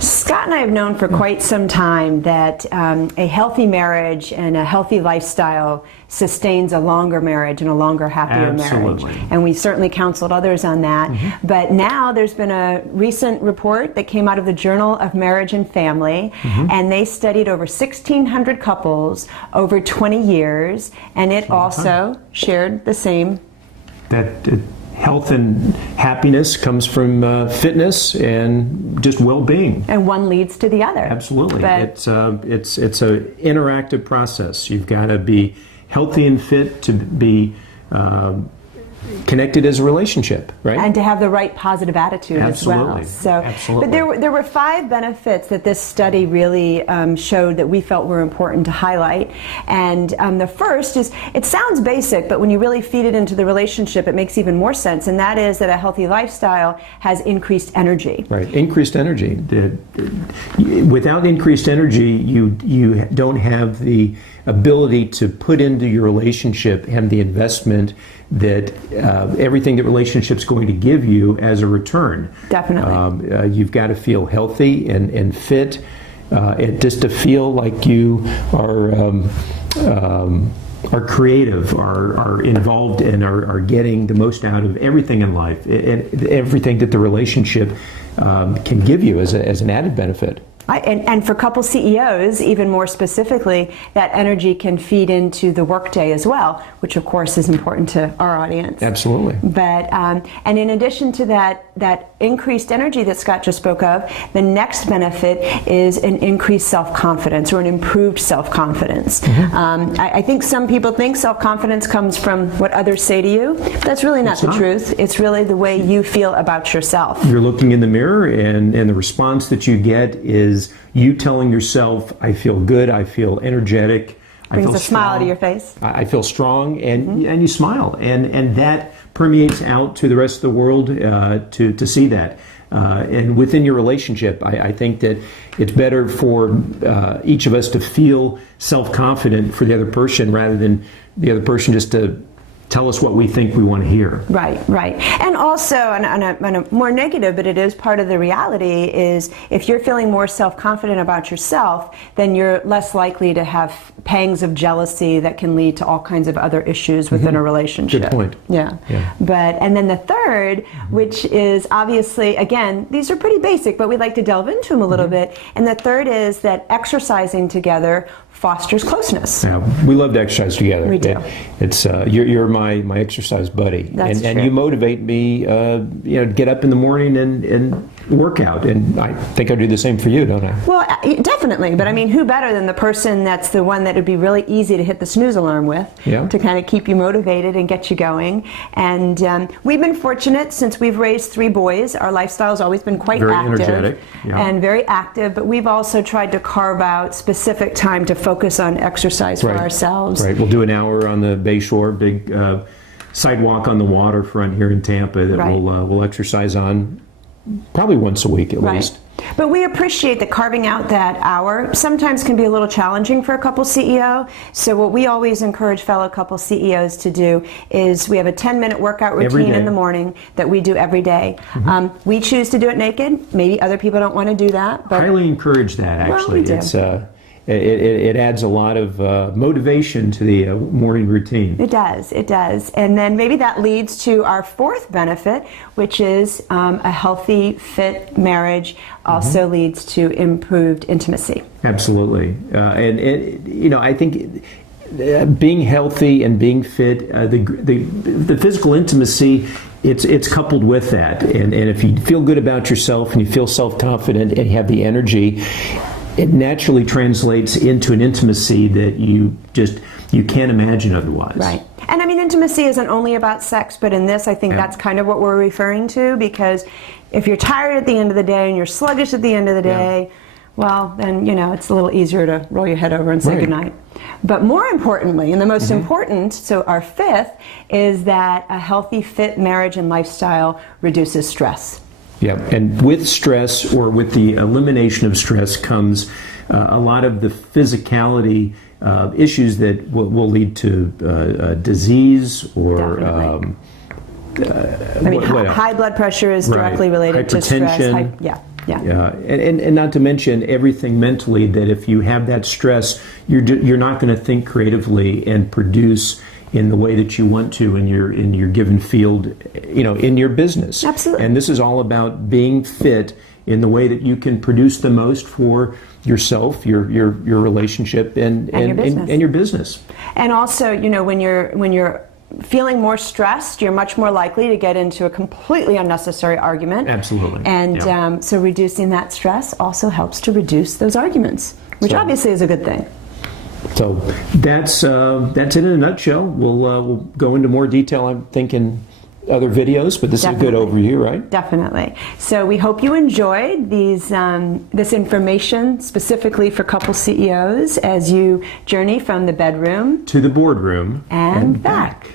Scott and I have known for quite some time that a healthy marriage and a healthy lifestyle sustains a longer marriage and a longer, happier marriage. And we've certainly counseled others on that. But now there's been a recent report that came out of the Journal of Marriage and Family, and they studied over 1,600 couples over 20 years, and it also shared the same. That health and happiness comes from fitness and just well-being, and one leads to the other. Absolutely, but it's an interactive process. You've got to be healthy and fit to be connected as a relationship, right? And to have the right positive attitude as well. So, absolutely. But there were 5 benefits that this study really showed that we felt were important to highlight. And the first is, it sounds basic, but when you really feed it into the relationship, it makes even more sense. And that is that a healthy lifestyle has increased energy. Right, increased energy. Without increased energy, you don't have the ability to put into your relationship and the investment that everything that relationship's going to give you as a return. Definitely. You've got to feel healthy and fit, and just to feel like you are creative, are involved, and are getting the most out of everything in life, and everything that the relationship can give you as an added benefit. And for couple CEOs, even more specifically, that energy can feed into the workday as well, which of course is important to our audience. Absolutely. But and in addition to that increased energy that Scott just spoke of, the next benefit is an increased self-confidence, or an improved self-confidence. I think some people think self-confidence comes from what others say to you. That's really not the truth. It's really the way you feel about yourself. You're looking in the mirror, and the response that you get is you telling yourself, I feel good, I feel energetic, brings I feel a smile to your face. I feel strong, and you smile, and that permeates out to the rest of the world to see that. And within your relationship, I think that it's better for each of us to feel self-confident for the other person, rather than the other person just to tell us what we think we want to hear. Right. And also, on a more negative, but it is part of the reality, is if you're feeling more self-confident about yourself, then you're less likely to have pangs of jealousy that can lead to all kinds of other issues within a relationship. Good point. Yeah. And then the third, which is obviously, again, these are pretty basic, but we'd like to delve into them a little bit. And the third is that exercising together fosters closeness. Yeah, we love to exercise together. We do. It's you're my exercise buddy. That's and true. You motivate me to get up in the morning and work out, and I think I do the same for you, don't I? Well, definitely, but I mean, who better than the person that's the one that would be really easy to hit the snooze alarm with, to kind of keep you motivated and get you going. And we've been fortunate, since we've raised 3 boys, our lifestyle's always been quite very active, energetic, and very active, but we've also tried to carve out specific time to focus on exercise for ourselves. Right, we'll do an hour on the Bay Shore, big sidewalk on the waterfront here in Tampa that we'll exercise on probably once a week at least. But we appreciate that carving out that hour sometimes can be a little challenging for a couple CEO. So what we always encourage fellow couple CEOs to do is we have a 10-minute workout routine in the morning that we do every day. We choose to do it naked. Maybe other people don't want to do that. But highly encourage that, actually. Well, we do. It adds a lot of motivation to the morning routine. It does. And then maybe that leads to our 4th benefit, which is a healthy, fit marriage also leads to improved intimacy. Absolutely. I think being healthy and being fit, the physical intimacy, it's coupled with that. And if you feel good about yourself and you feel self-confident and you have the energy, it naturally translates into an intimacy that you can't imagine otherwise. Right. And I mean, intimacy isn't only about sex, but in this, I think that's kind of what we're referring to, because if you're tired at the end of the day and you're sluggish at the end of the day, well, then, it's a little easier to roll your head over and say goodnight. But more importantly, and the most important, so our 5th, is that a healthy, fit marriage and lifestyle reduces stress. Yeah, and with stress, or with the elimination of stress, comes a lot of the physicality issues that will lead to disease, or high blood pressure is directly related to stress. Yeah. And not to mention everything mentally, that if you have that stress, you're not going to think creatively and produce in the way that you want to in your given field, in your business. Absolutely. And this is all about being fit in the way that you can produce the most for yourself, your relationship, and your business. And also, when you're feeling more stressed, you're much more likely to get into a completely unnecessary argument. Absolutely. And so reducing that stress also helps to reduce those arguments, which obviously is a good thing. So that's it in a nutshell. We'll go into more detail, I think, in other videos, but this is a good overview, right? Definitely. So we hope you enjoyed this information specifically for couple CEOs as you journey from the bedroom to the boardroom and back.